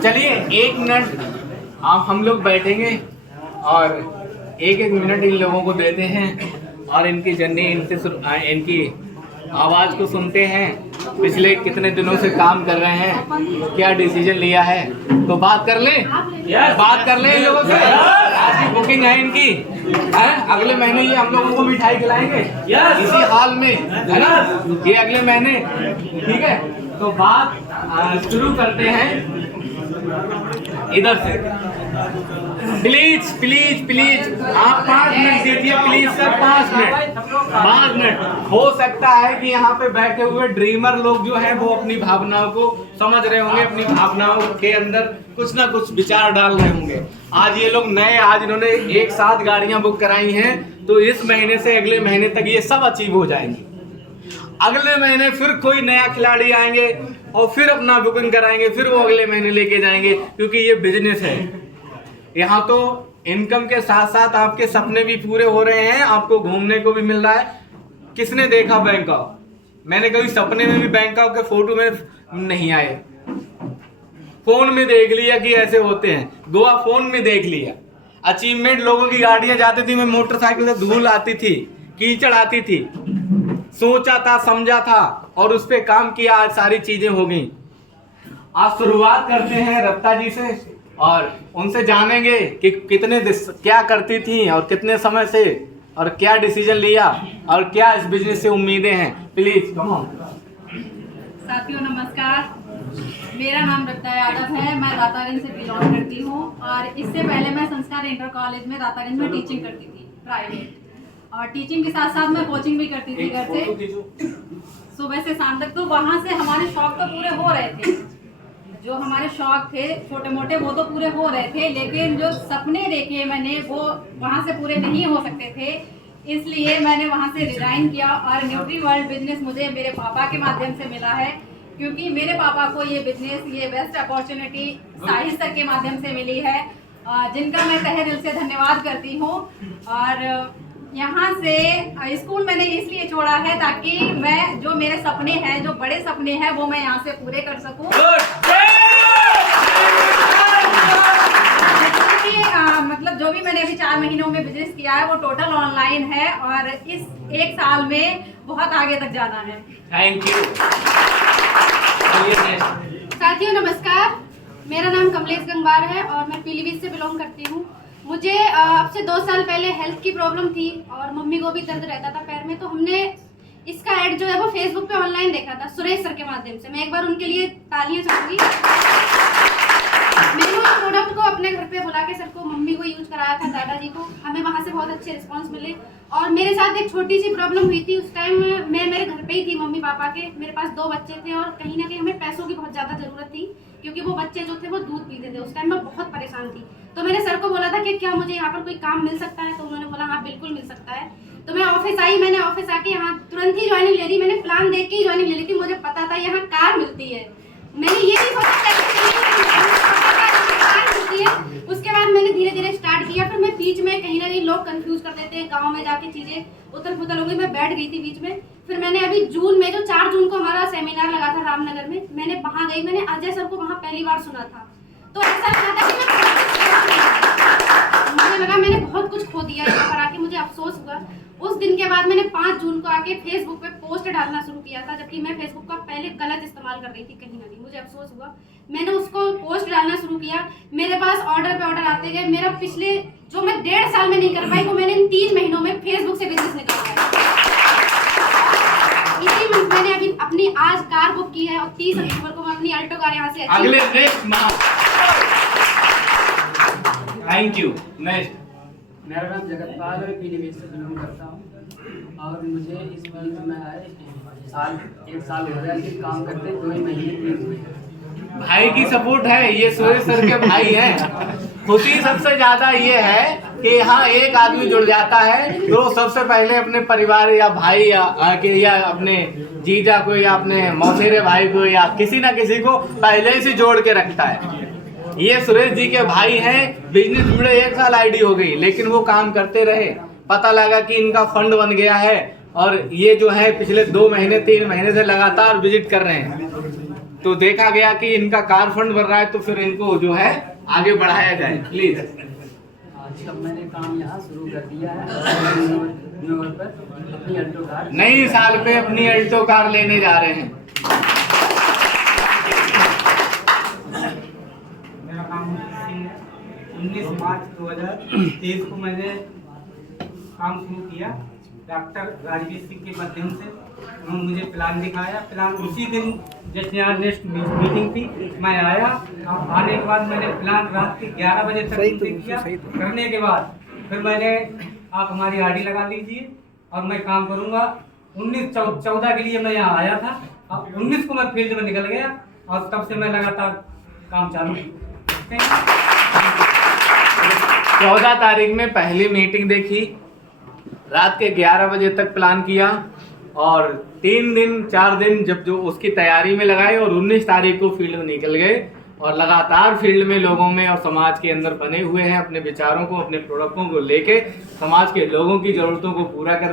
चलिए 1 मिनट आप हम लोग बैठेंगे और एक मिनट इन लोगों को देते हैं और इनकी जर्नी इनकी आवाज़ को सुनते हैं। पिछले कितने दिनों से काम कर रहे हैं, क्या डिसीजन लिया है, तो बात कर लें। बात कर लें इन लोगों से। आज की बुकिंग है इनकी, है अगले महीने ये हम लोगों को मिठाई खिलाएंगे इसी हाल में, है ना, ये अगले महीने। ठीक है, तो बात शुरू करते हैं इधर से। प्लीज प्लीज प्लीज आप 5 मिनट दीजिए प्लीज सर, 5 मिनट। हो सकता है कि यहाँ पे बैठे हुए ड्रीमर लोग जो हैं वो अपनी भावनाओं को समझ रहे होंगे, अपनी भावनाओं के अंदर कुछ ना कुछ विचार डाल रहे होंगे। आज ये लोग नए, आज इन्होंने एक साथ गाड़ियां बुक कराई हैं, तो इस महीने से अगले महीने तक ये सब अचीव हो जाएंगी। अगले महीने फिर कोई नया खिलाड़ी आएंगे और फिर अपना बुकिंग कराएंगे, फिर वो अगले महीने लेके जाएंगे, क्योंकि ये बिजनेस है। यहाँ तो इनकम के साथ साथ आपके सपने भी पूरे हो रहे हैं, आपको घूमने को भी मिल रहा है। किसने देखा बैंकॉक? मैंने कभी सपने में भी बैंकॉक के फोटो में नहीं आए, फोन में देख लिया कि ऐसे होते हैं। गोवा फोन में देख लिया। अचीवमेंट, लोगों की गाड़ियां जाती थी, मैं मोटरसाइकिल से धूल आती थी, कीचड़ आती थी, सोचा था, समझा था और उस पर काम किया, आज सारी चीजें हो गई। आज शुरुआत करते हैं रत्ता जी से और उनसे जानेंगे कि क्या करती थी और कितने समय से और क्या डिसीजन लिया और क्या इस बिजनेस से उम्मीदें हैं। Please come on. साथियों नमस्कार, मेरा नाम रत्ता यादव है। मैं दातागंज से बिलोंग करती हूँ और इससे पहले मैं संस्कार इंटर कॉलेज में दातागंज में टीचिंग करती थी प्राइवेट, और टीचिंग के साथ साथ मैं कोचिंग भी करती थी घर से सुबह से शाम तक। तो वहाँ से हमारे शौक तो पूरे हो रहे थे, जो हमारे शौक थे छोटे मोटे वो तो पूरे हो रहे थे, लेकिन जो सपने देखे मैंने वो वहाँ से पूरे नहीं हो सकते थे। इसलिए मैंने वहाँ से रिजाइन किया और न्यूट्री वर्ल्ड बिजनेस मुझे मेरे पापा के माध्यम से मिला है, क्योंकि मेरे पापा को ये बिजनेस, ये बेस्ट अपॉर्चुनिटी साहिल सर के माध्यम से मिली है, जिनका मैं तहे दिल से धन्यवाद करती हूँ। और यहाँ से स्कूल मैंने इसलिए छोड़ा है ताकि मैं जो मेरे सपने हैं, जो बड़े सपने हैं, वो मैं यहाँ से पूरे कर सकूँ। मतलब जो भी मैंने अभी 4 महीनों में बिजनेस किया है वो टोटल ऑनलाइन है और इस 1 साल में बहुत आगे तक जाना है। Thank you. साथियों नमस्कार, मेरा नाम कमलेश गंगवार है और मैं पीलीभीत से बिलोंग करती हूँ। मुझे अब से 2 साल पहले हेल्थ की प्रॉब्लम थी और मम्मी को भी दर्द रहता था पैर में, तो हमने इसका ऐड जो है वो फेसबुक पे ऑनलाइन देखा था सुरेश सर के माध्यम से। मैं एक बार उनके लिए तालियां चाहूंगी। मैंने उस प्रोडक्ट को अपने घर पे बुला के सर को, मम्मी को यूज कराया था, दादाजी को। हमें वहाँ से बहुत अच्छे रिस्पांस मिले और मेरे साथ एक छोटी सी प्रॉब्लम हुई थी। उस टाइम मैं मेरे घर पे ही थी मम्मी पापा के, मेरे पास 2 बच्चे थे और कहीं ना कहीं हमें पैसों की बहुत ज़्यादा ज़रूरत थी, क्योंकि वो बच्चे जो थे वो दूध पीते थे। उस टाइम मैं बहुत परेशान थी, तो मैंने सर को बोला था कि क्या मुझे यहाँ पर कोई काम मिल सकता है, तो उन्होंने बोला हाँ बिल्कुल मिल सकता है। तो मैं ऑफिस आई, मैंने ऑफिस आके यहाँ तुरंत ही ज्वाइनिंग ले ली। मैंने प्लान देख के ही ज्वाइनिंग ले ली थी, मुझे पता था यहाँ कार मिलती है। मैंने ये नहीं सोचा उसके बाद मैंने धीरे धीरे स्टार्ट किया। फिर मैं बीच में कहीं ना कहीं लोग कंफ्यूज कर देते हैं, गांव में जाके चीजें उथल पुथल हो गई, मैं बैठ गई थी बीच में। फिर मैंने अभी जून में, जो 4 जून को हमारा सेमिनार लगा था रामनगर में, मैंने वहां गई। मैंने अजय सर को वहां पहली बार सुना था, तो ऐसा लगा था कि मुझे लगा मैंने बहुत कुछ खो दिया यहाँ पर आके, मुझे अफसोस हुआ। उस दिन के बाद मैंने 5 जून को आके फेसबुक पे पोस्ट डालना शुरू किया था, जबकि मैं फेसबुक का पहले गलत इस्तेमाल कर रही थी कहीं ना कहीं, मुझे अफसोस हुआ। मैंने उसको पोस्ट डालना शुरू किया, मेरे पास ऑर्डर पे ऑर्डर आते गए। मेरा पिछले जो मैं 1.5 साल में नहीं कर पाई वो मैंने इन 3 महीनों में फेसबुक से बिजनेस निकाला है। इसी मंथ मैंने अभी अपनी आज कार बुक की है और 30 अक्टूबर को मैं अपनी अल्टो कार यहाँ से अगले नेक्स्ट माह। Thank you. नेक्स्ट। मेरा नाम जगतपाल है, पीलीभीत से बिलोंग करता हूँ और मुझे इस फील्ड में आए 1 साल हो गया। कि काम करते 2 महीने 3 महीने। भाई की सपोर्ट है, ये सूर्य सर के भाई हैं। खुशी सबसे ज्यादा ये है कि यहाँ एक आदमी जुड़ जाता है तो सबसे पहले अपने परिवार या भाई या अपने जीजा को या अपने मौसेरे भाई को या किसी ना किसी को पहले से जोड़ के रखता है। ये सुरेश जी के भाई हैं। बिजनेस जुड़े 1 साल आईडी हो गई, लेकिन वो काम करते रहे। पता लगा कि इनका फंड बन गया है और ये जो है पिछले 2 महीने 3 महीने से लगातार विजिट कर रहे हैं। तो देखा गया कि इनका कार फंड भर रहा है, तो फिर इनको जो है आगे बढ़ाया जाए प्लीज। आज तक मैंने काम यहाँ शुरू कर दिया है और न्यू ईयर पर अपनी अल्टो कार नई साल पे अपनी अल्टो कार लेने जा रहे हैं। मेरा नाम सिंह है। 19 मार्च 2023 को मैंने काम शुरू किया डॉक्टर राजवीर सिंह के माध्यम से। उन्होंने मुझे प्लान दिखाया। प्लान उसी दिन जैसे यहाँ नेक्स्ट मीटिंग थी, मैं आया। और आने के बाद मैंने प्लान रात के 11 बजे तक कंप्लीट किया। करने के बाद फिर मैंने आप हमारी आईडी लगा लीजिए और मैं काम करूँगा। 19/14 के लिए मैं यहाँ आया था और 19 को मैं फील्ड में निकल गया और तब से मैं लगातार काम चालू। 14 तारीख में पहली मीटिंग देखी, रात के 11 बजे तक प्लान किया और 3 दिन 4 दिन जब जो उसकी तैयारी में लगाए और 19 तारीख को फील्ड में निकल गए और लगातार फील्ड में लोगों में और समाज के अंदर बने हुए हैं। अपने विचारों को, अपने प्रोडक्टों को लेके समाज के लोगों की ज़रूरतों को पूरा कर